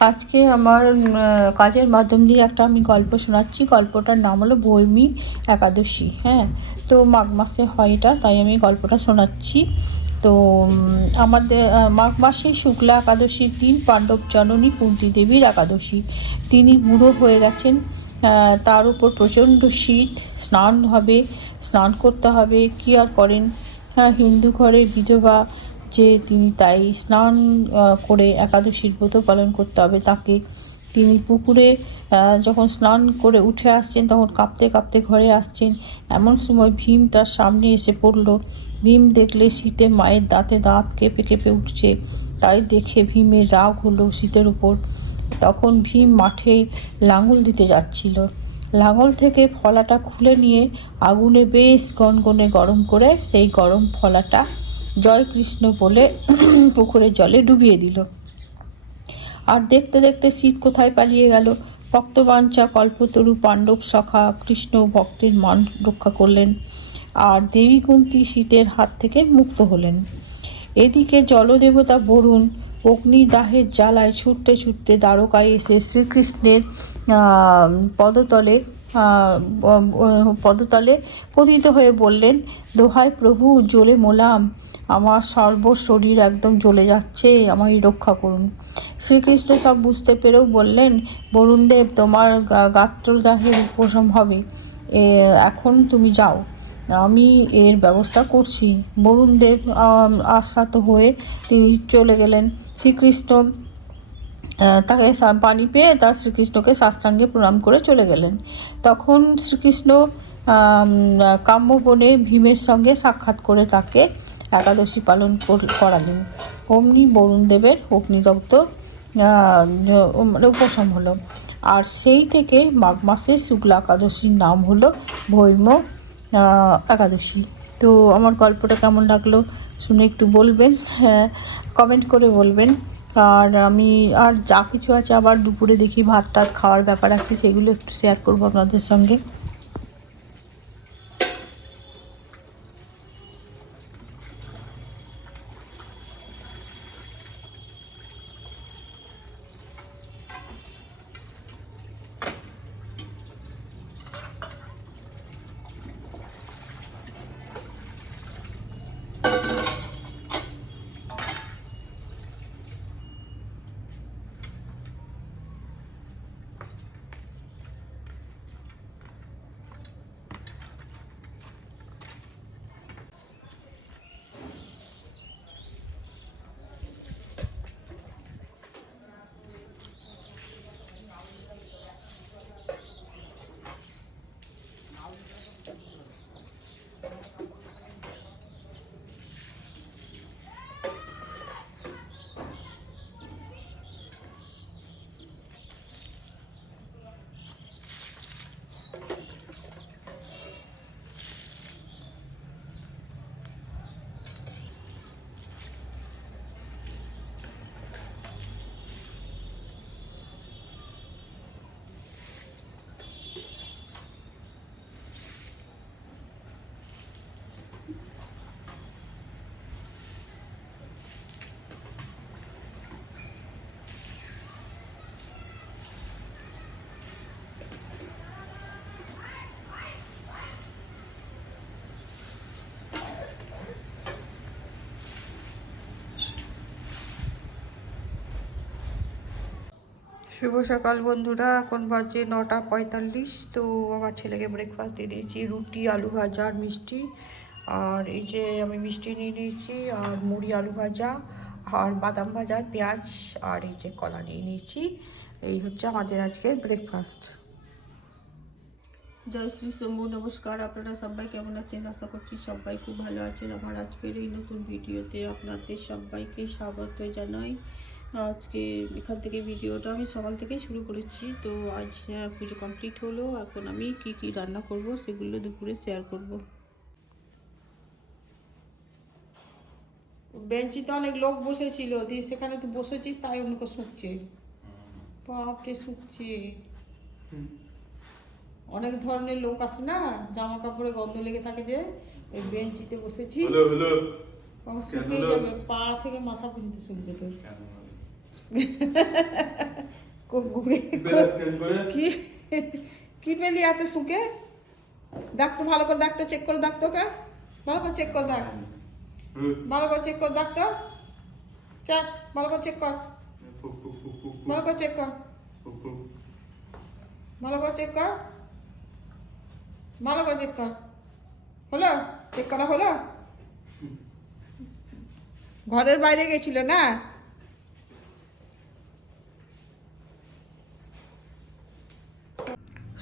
আজকে আমার কাজের মাধ্যম দিয়ে একটা আমি গল্প শোনাচ্ছি। গল্পটার নাম হলো ভৈমী একাদশী। হ্যাঁ, তো মাঘ মাসে হয় এটা, তাই আমি গল্পটা শোনাচ্ছি। তো আমাদের মাঘ মাসে শুক্লা একাদশীর দিন পাণ্ডব জননী কুন্তী দেবীর একাদশী। তিনি বুড়ো হয়ে গেছেন, তার উপর প্রচণ্ড শীত, স্নান করতে হবে, কী আর করেন। হ্যাঁ, হিন্দু ঘরে বিধবা যে, তিনি তাই স্নান করে একাদশীর ব্রত পালন করতে হবে তাকে। তিনি পুকুরে যখন স্নান করে উঠে আসছেন, তখন কাঁপতে কাঁপতে ঘরে আসছেন। এমন সময় ভীম তার সামনে এসে পড়ল। ভীম দেখলে শীতে মায়ের দাঁতে দাঁত কেঁপে কেঁপে উঠছে, তাই দেখে ভীমের রাগ হলো শীতের উপর। তখন ভীম মাঠে লাঙল দিতে যাচ্ছিল। লাঙল থেকে ফলাটা খুলে নিয়ে আগুনে বেশ গনগনে গরম করে সেই গরম ফলাটা জয় কৃষ্ণ বলে পুকুরের জলে ডুবিয়ে দিল। আর দেখতে দেখতে শীত কোথায় পালিয়ে গেল। ভক্তবাঞ্ছা কল্পতরু পাণ্ডব সখা কৃষ্ণ ভক্তের মান রক্ষা করলেন, আর দেবী কুন্তী শীতের হাত থেকে মুক্ত হলেন। এদিকে জলদেবতা বরুণ অগ্নিদাহের জ্বালায় ছুটতে ছুটতে দ্বারকায় এসে শ্রীকৃষ্ণের পদতলে পদতলে পতিত হয়ে বললেন, দোহাই প্রভু, জ্বলে মলাম, আমার শরীর একদম জ্বলে যাচ্ছে, আমায় রক্ষা করুন। শ্রীকৃষ্ণ সব বুঝতে পেরেও বললেন, বরুণদেব, তোমার গাত্রদাহের উপশম হবে, এখন তুমি যাও, আমি এর ব্যবস্থা করছি। বরুণদেব আশ্বাত হয়ে তিনি চলে গেলেন। শ্রীকৃষ্ণ তাকে পানি পেয়ে তার শ্রীকৃষ্ণকে সাষ্টাঙ্গে প্রণাম করে চলে গেলেন। তখন শ্রীকৃষ্ণ কাম্যবনে ভীমের সঙ্গে সাক্ষাৎ করে তাকে একাদশী পালন করালেন। অমনি বরুণদেবের অগ্নিদগ্ধ উপশম হলো। আর সেই থেকে মাঘ মাসে শুক্লা একাদশীর নাম হলো ভৈম একাদশী। তো আমার গল্পটা কেমন লাগলো শুনে একটু বলবেন, হ্যাঁ, কমেন্ট করে বলবেন। আর আমি আর যা কিছু আছে, আবার দুপুরে দেখি ভাত টাত খাওয়ার ব্যাপার আছে, সেগুলো একটু শেয়ার করবো আপনাদের সঙ্গে। শুভ সকাল বন্ধুরা, এখন বাজে 9:45। তো আমার ছেলেকে ব্রেকফাস্ট দিয়ে দিয়েছি, রুটি, আলু ভাজা আর মিষ্টি। আর এই যে আমি মিষ্টি নিয়ে নিয়েছি, আর মুড়ি, আলু ভাজা আর বাদাম ভাজা, পেঁয়াজ, আর এই যে কলা নিয়ে নিয়েছি। এই হচ্ছে আমাদের আজকের ব্রেকফাস্ট। জয় শ্রী শম্ভু, নমস্কার। আপনারা সবাই কেমন আছেন? আশা করছি সবাই খুব ভালো আছেন। আমার আজকের এই নতুন ভিডিওতে আপনাদের সবাইকে স্বাগত জানাই। আজকে এখান থেকে ভিডিওটা আমি সকাল থেকেই শুরু করেছি। তো আজ পুজো কমপ্লিট হলো, এখন আমি কি কি রান্না করব সেগুলো দুপুরে শেয়ার করব। বেঞ্চিতে অনেক লোক বসেছিল, দিয়ে সেখানে তুই বসেছিস, তাই অনেকে শুকছে। বাপরে, শুকছে। অনেক ধরনের লোক আসে না, জামা কাপড়ে গন্ধ লেগে থাকে, যে ওই বেঞ্চিতে বসেছিস, শুকিয়ে যাবে, পা থেকে মাথা পর্যন্ত শুকবে তোর। ঘুরে কি কি পেলি এত শুকে? দেখ তো ভালো করে, দেখ তো, চেক করে দেখ তো, ওকে ভালো করে চেক করে দেখ, ভালো করে চেক করে দেখ তো, চেক ভালো করে চেক কর, ভালো করে চেক কর, ভালো করে চেক কর, ভালো করে চেক কর। হলো? চেক করা হলো? ঘরের বাইরে গেছিল না?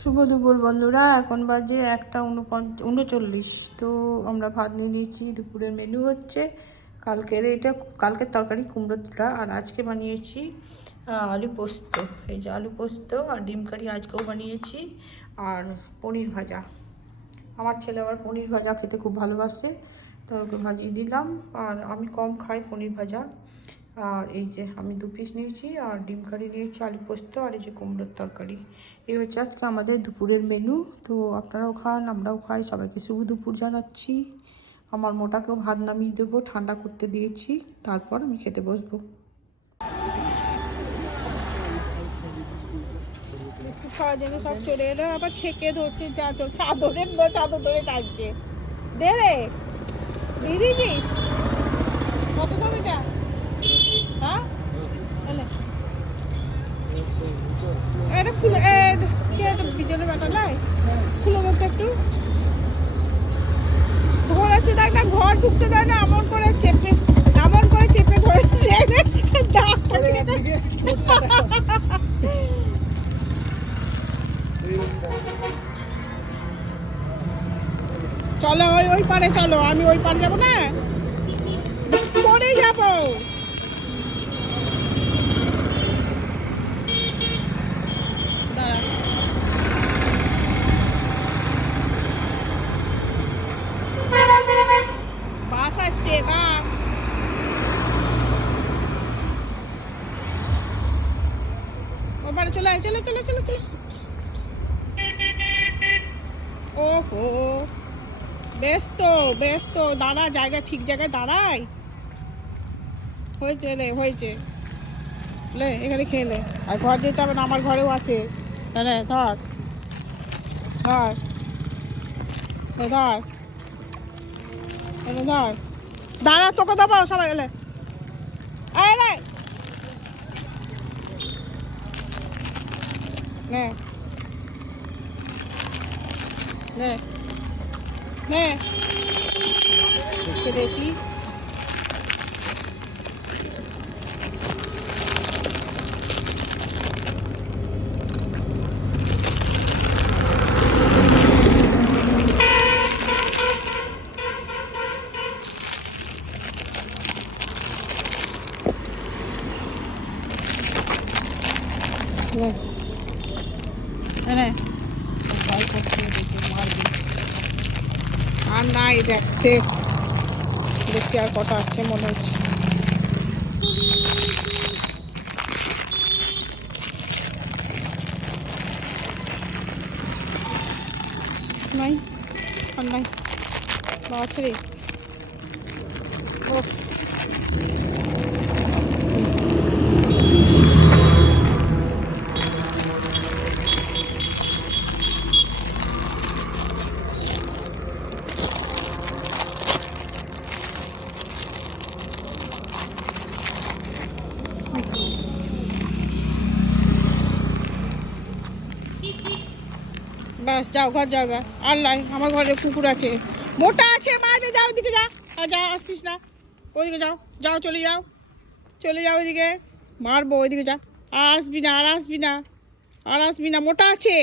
শুভ দুপুর বন্ধুরা, এখন বাজে 1:39। তো আমরা ভাত নিয়ে নিয়েছি। দুপুরের মেনু হচ্ছে কালকের তরকারি কুমড়োটা, আর আজকে বানিয়েছি আলু পোস্ত। এই যে আলু পোস্ত আর ডিম কারি আজকেও বানিয়েছি, আর পনির ভাজা। আমার ছেলে আবার পনির ভাজা খেতে খুব ভালোবাসে, তো ওকে ভাজিয়ে দিলাম। আর আমি কম খাই পনির ভাজা। আর এই যে আমি 2 পিস নিয়েছি, আর ডিম কারি নিয়েছি, আলু পোস্ত, আর এই যে কুমড়োর তরকারি। এই হচ্ছে আজকে আমাদের দুপুরের মেনু। তো আপনারাও খান, আমরাও খাই, সবাইকে শুভ দুপুর জানাচ্ছি। আমার মোটাকেও ভাত নামিয়ে দেবো, ঠান্ডা করতে দিয়েছি, তারপর আমি খেতে বসবো। খাওয়ার জন্য সব চলে এলো, আবার ছেঁকে ধরছে, চাদর ধরে টানছে। দে রে, দিয়ে দিবি? কত দাম এটা? হ্যাঁ, এটা খুলে বিজনে বাটালাই খুলে বলতে একটু ধরেছে, দেখ না, ঘর ঢুকতে দেয় না, এমন করে চেপে ধরেছে। চলো ওই পারে চলো, আমি ওই পারে যাবো না, পরে যাবো। বাস আসছে, বাস। ওপারে চলে চলো চলো চলো চলো। ওহো, বেশ তো দাঁড়া, জায়গা ঠিক জায়গায় দাঁড়াই। হয়েছে রে, হয়েছে লে, এখানে খেয়ে নে। আর ঘর যেতে হবে না, আমার ঘরেও আছে। হ্যাঁ ধর ধর ধর ধর, দাঁড়া, তোকে দেবো সবাই এলে। নে নে নে দেখি। আর নাই, দেখছে দেখছি আর কটা আছে মনে হচ্ছে। নাই আর নাই, বাছরে। বাস যাও, ঘর যাও গা। আর লাই, আমার ঘরে কুকুর আছে, মোটা আছে, মাঝে যাও, ওদিকে যা। আর যা, আসছিস না, ওইদিকে যাও, যাও চলে যাও, চলে যাও ওইদিকে, মারবো, ওইদিকে যা। আর আসবি না, আর আসবি না, আর আসবি না, মোটা আছে।